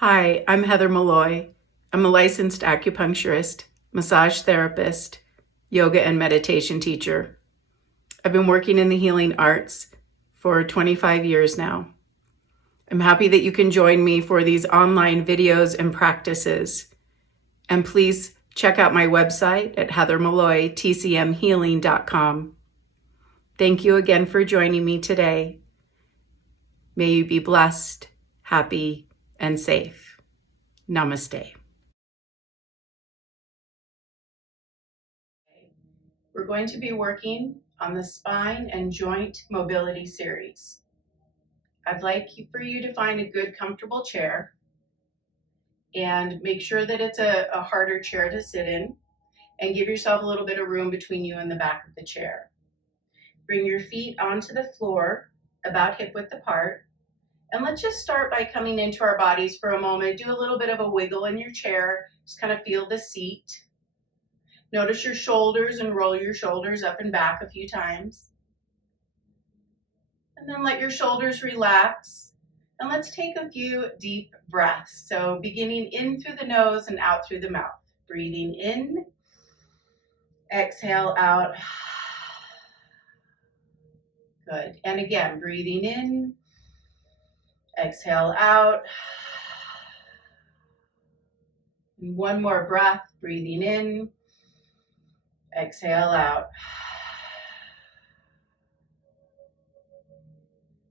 Hi, I'm Heather Malloy. I'm a licensed acupuncturist, massage therapist, yoga and meditation teacher. I've been working in the healing arts for 25 years now. I'm happy that you can join me for these online videos and practices. And please check out my website at heathermalloytcmhealing.com. Thank you again for joining me today. May you be blessed, happy, and safe. Namaste. We're going to be working on the spine and joint mobility series. I'd like for you to find a good, comfortable chair and make sure that it's a harder chair to sit in, and give yourself a little bit of room between you and the back of the chair. Bring your feet onto the floor about hip width apart, and let's just start by coming into our bodies for a moment. Do a little bit of a wiggle in your chair, just kind of feel the seat. Notice your shoulders and roll your shoulders up and back a few times. And then let your shoulders relax. And let's take a few deep breaths. So beginning in through the nose and out through the mouth. Breathing in, exhale out. Good. And again, breathing in, exhale out. And one more breath, breathing in, exhale out.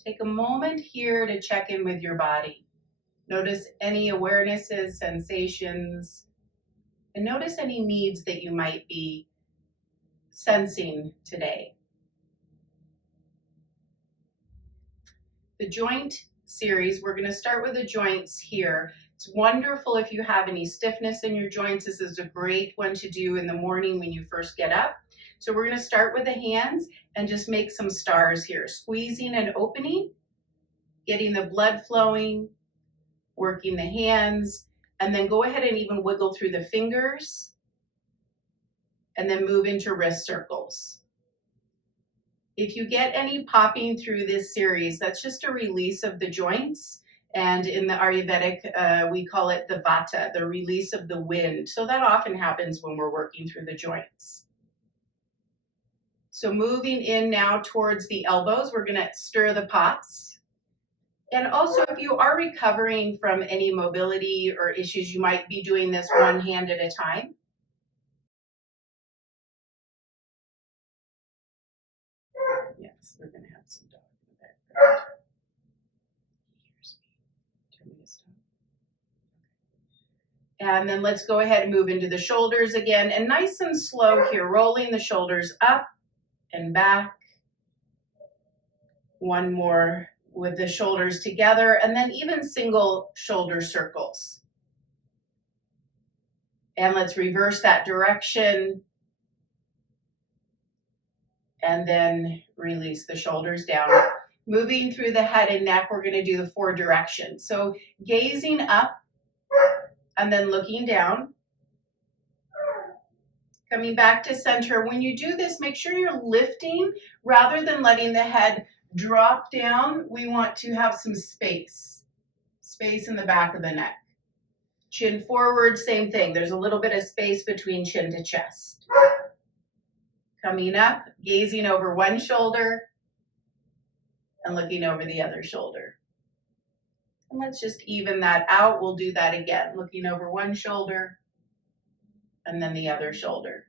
Take a moment here to check in with your body. Notice any awarenesses, sensations, and notice any needs that you might be sensing today. The joint series, we're going to start with the joints here. It's wonderful if you have any stiffness in your joints. This is a great one to do in the morning when you first get up. So we're going to start with the hands and just make some stars here, squeezing and opening, getting the blood flowing, working the hands, and then go ahead and even wiggle through the fingers, and then move into wrist circles. If you get any popping through this series, that's just a release of the joints. And in the Ayurvedic, we call it the vata, the release of the wind. So that often happens when we're working through the joints. So moving in now towards the elbows, we're going to stir the pots. And also, if you are recovering from any mobility or issues, you might be doing this one hand at a time. Yes, we're going to have some dog in the background. And then let's go ahead and move into the shoulders again, and nice and slow here, rolling the shoulders up and back. One more with the shoulders together, and then even single shoulder circles. And let's reverse that direction. And then release the shoulders down. Moving through the head and neck, we're going to do the 4 directions. So gazing up and then looking down. Coming back to center. When you do this, make sure you're lifting rather than letting the head drop down. We want to have some space in the back of the neck. Chin forward, same thing. There's a little bit of space between chin to chest. Coming up, gazing over one shoulder and looking over the other shoulder. And let's just even that out. We'll do that again. Looking over one shoulder and then the other shoulder.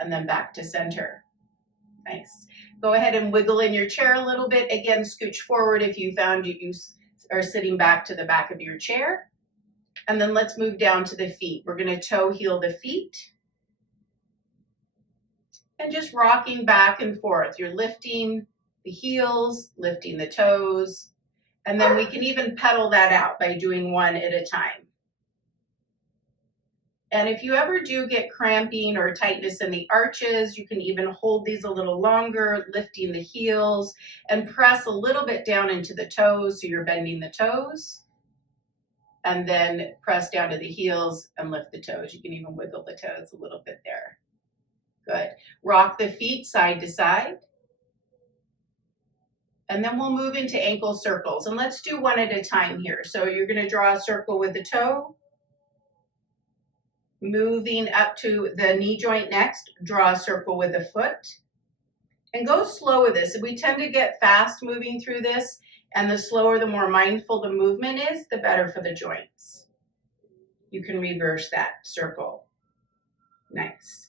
And then back to center. Nice. Go ahead and wiggle in your chair a little bit. Again, scooch forward if you found you are sitting back to the back of your chair. And then let's move down to the feet. We're going to toe heel the feet. And just rocking back and forth. You're lifting the heels, lifting the toes. And then we can even pedal that out by doing one at a time. And if you ever do get cramping or tightness in the arches, you can even hold these a little longer, lifting the heels, and press a little bit down into the toes, so you're bending the toes. And then press down to the heels and lift the toes. You can even wiggle the toes a little bit there. Good. Rock the feet side to side. And then we'll move into ankle circles. And let's do one at a time here. So you're going to draw a circle with the toe. Moving up to the knee joint next, draw a circle with the foot. And go slow with this. We tend to get fast moving through this, and the slower, the more mindful the movement is, the better for the joints. You can reverse that circle. Nice.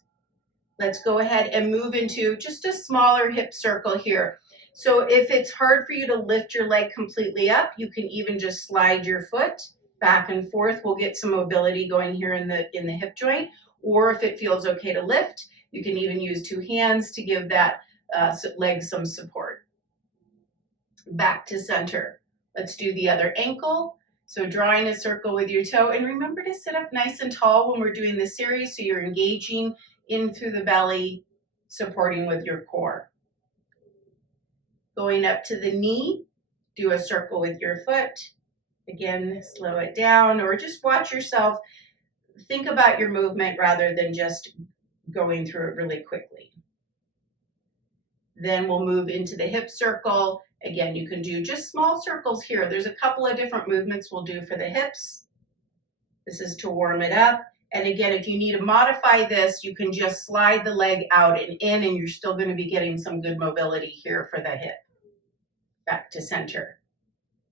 Let's go ahead and move into just a smaller hip circle here. So if it's hard for you to lift your leg completely up, you can even just slide your foot back and forth. We'll get some mobility going here in the hip joint. Or if it feels okay to lift, you can even use two hands to give that leg some support. Back to center. Let's do the other ankle. So drawing a circle with your toe, and remember to sit up nice and tall when we're doing this series so you're engaging in through the belly, supporting with your core. Going up to the knee, do a circle with your foot. Again, slow it down, or just watch yourself. Think about your movement rather than just going through it really quickly. Then we'll move into the hip circle. Again, you can do just small circles here. There's a couple of different movements we'll do for the hips. This is to warm it up. And again, if you need to modify this, you can just slide the leg out and in, and you're still going to be getting some good mobility here for the hip. Back to center.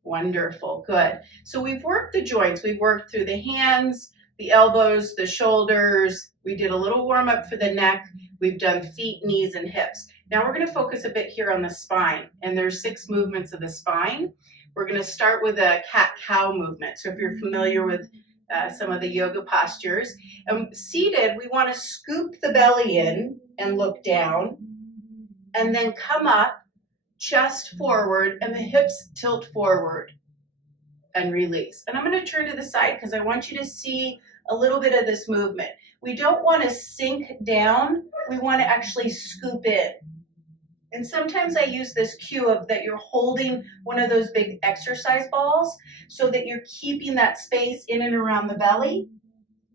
Wonderful, good. So we've worked the joints. We've worked through the hands, the elbows, the shoulders. We did a little warm up for the neck. We've done feet, knees, and hips. Now we're going to focus a bit here on the spine, and there's 6 movements of the spine. We're going to start with a cat-cow movement. So if you're familiar with some of the yoga postures, seated, we want to scoop the belly in and look down, and then come up, chest forward, and the hips tilt forward and release. And I'm going to turn to the side because I want you to see a little bit of this movement. We don't want to sink down. We want to actually scoop in. And sometimes I use this cue of that you're holding one of those big exercise balls so that you're keeping that space in and around the belly.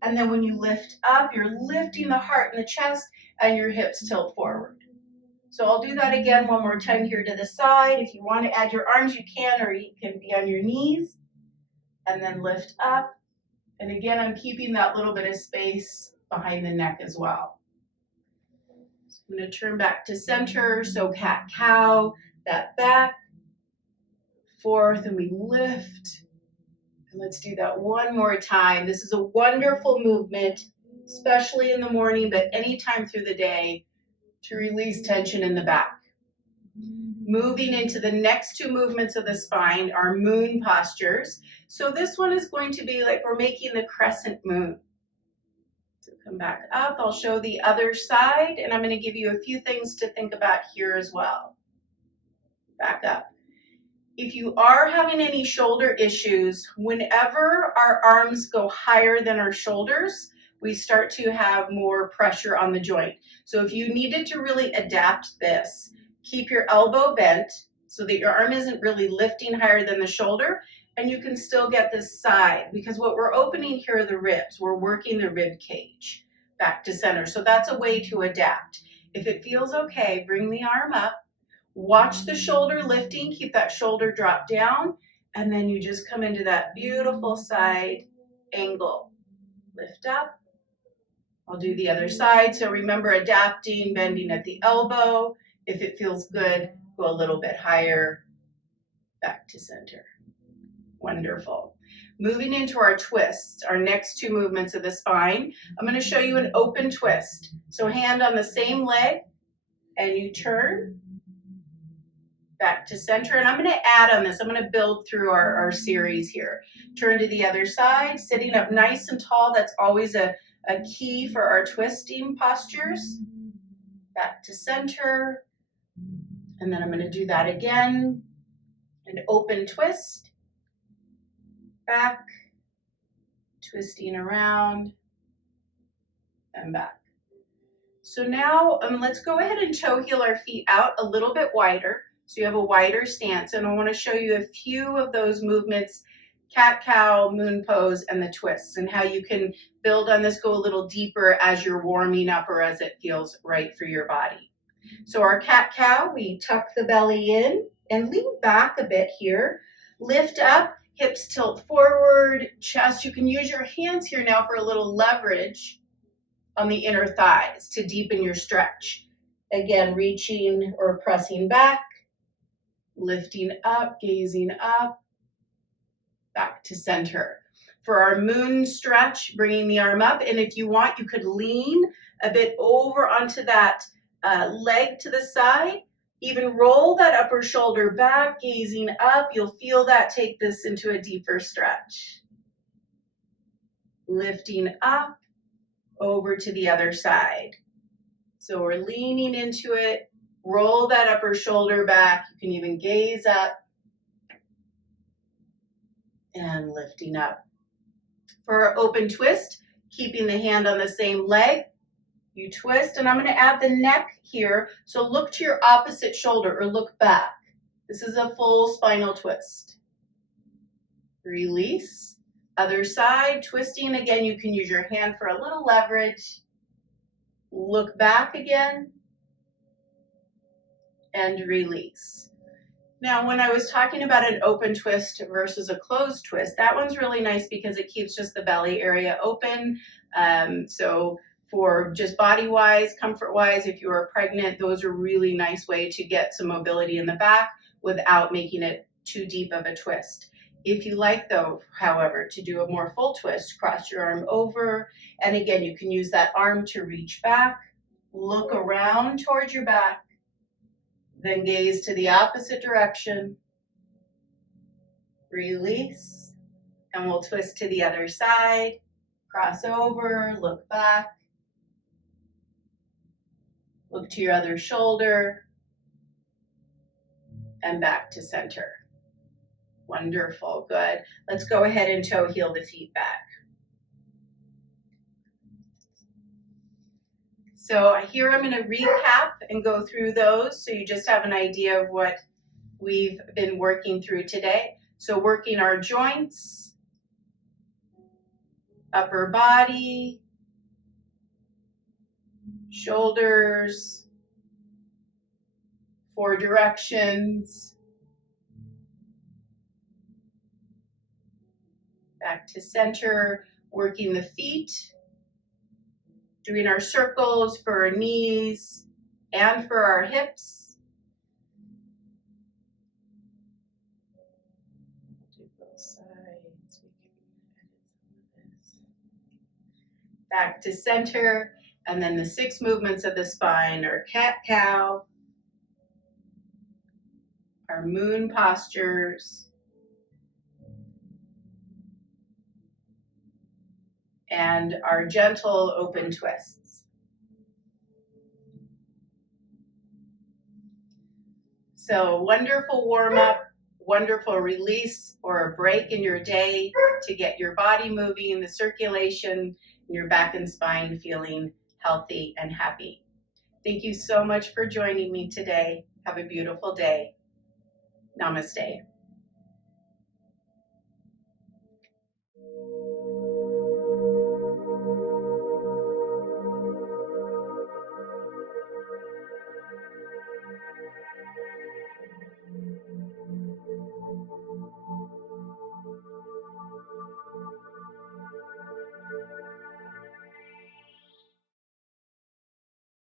And then when you lift up, you're lifting the heart and the chest, and your hips tilt forward. So I'll do that again one more time here to the side. If you want to add your arms, you can, or you can be on your knees. And then lift up. And again, I'm keeping that little bit of space behind the neck as well. I'm going to turn back to center, so cat-cow, that back, forth, and we lift. And let's do that one more time. This is a wonderful movement, especially in the morning, but anytime through the day, to release tension in the back. Moving into the next 2 movements of the spine are moon postures. So this one is going to be like we're making the crescent moon. Come back up. I'll show the other side, and I'm going to give you a few things to think about here as well. Back up. If you are having any shoulder issues, whenever our arms go higher than our shoulders, we start to have more pressure on the joint. So if you needed to really adapt this, keep your elbow bent so that your arm isn't really lifting higher than the shoulder, and you can still get this side, because what we're opening here are the ribs. We're working the rib cage back to center. So that's a way to adapt. If it feels okay, bring the arm up, watch the shoulder lifting, keep that shoulder drop down, and then you just come into that beautiful side angle. Lift up. I'll do the other side. So remember adapting, bending at the elbow. If it feels good, go a little bit higher, back to center. Wonderful. Moving into our twists, our next 2 movements of the spine, I'm going to show you an open twist. So hand on the same leg, and you turn back to center. And I'm going to add on this. I'm going to build through our series here. Turn to the other side, sitting up nice and tall. That's always a key for our twisting postures. Back to center. And then I'm going to do that again. An open twist. Back, twisting around, and back. So now let's go ahead and toe heel our feet out a little bit wider, so you have a wider stance. And I want to show you a few of those movements, cat-cow, moon pose, and the twists, and how you can build on this, go a little deeper as you're warming up or as it feels right for your body. So our cat-cow, we tuck the belly in, And lean back a bit here. Lift up, hips tilt forward, chest. You can use your hands here now for a little leverage on the inner thighs to deepen your stretch. Again, reaching or pressing back, lifting up, gazing up, back to center. For our moon stretch, bringing the arm up, and if you want, you could lean a bit over onto that leg to the side. Even roll that upper shoulder back, gazing up. You'll feel that take this into a deeper stretch. Lifting up, over to the other side. So we're leaning into it. Roll that upper shoulder back. You can even gaze up. And lifting up. For our open twist, keeping the hand on the same leg, you twist, and I'm going to add the neck here. So look to your opposite shoulder or look back. This is a full spinal twist. Release. Other side, twisting again. You can use your hand for a little leverage. Look back again. And release. Now, when I was talking about an open twist versus a closed twist, that one's really nice because it keeps just the belly area open. So for just body-wise, comfort-wise, if you are pregnant, those are really nice way to get some mobility in the back without making it too deep of a twist. If you like, though, however, to do a more full twist, cross your arm over. And again, you can use that arm to reach back, look around towards your back, then gaze to the opposite direction. Release, and we'll twist to the other side. Cross over, look back. Look to your other shoulder, and back to center. Wonderful, good. Let's go ahead and toe heel the feet back. So here I'm going to recap and go through those so you just have an idea of what we've been working through today. So working our joints, upper body, shoulders, 4 directions, back to center, working the feet, doing our circles for our knees and for our hips. Do both sides. Back to center, and then the 6 movements of the spine are cat-cow, our moon postures, and our gentle open twists. So wonderful warm-up, wonderful release or a break in your day to get your body moving, the circulation, and your back and spine feeling healthy and happy. Thank you so much for joining me today. Have a beautiful day. Namaste.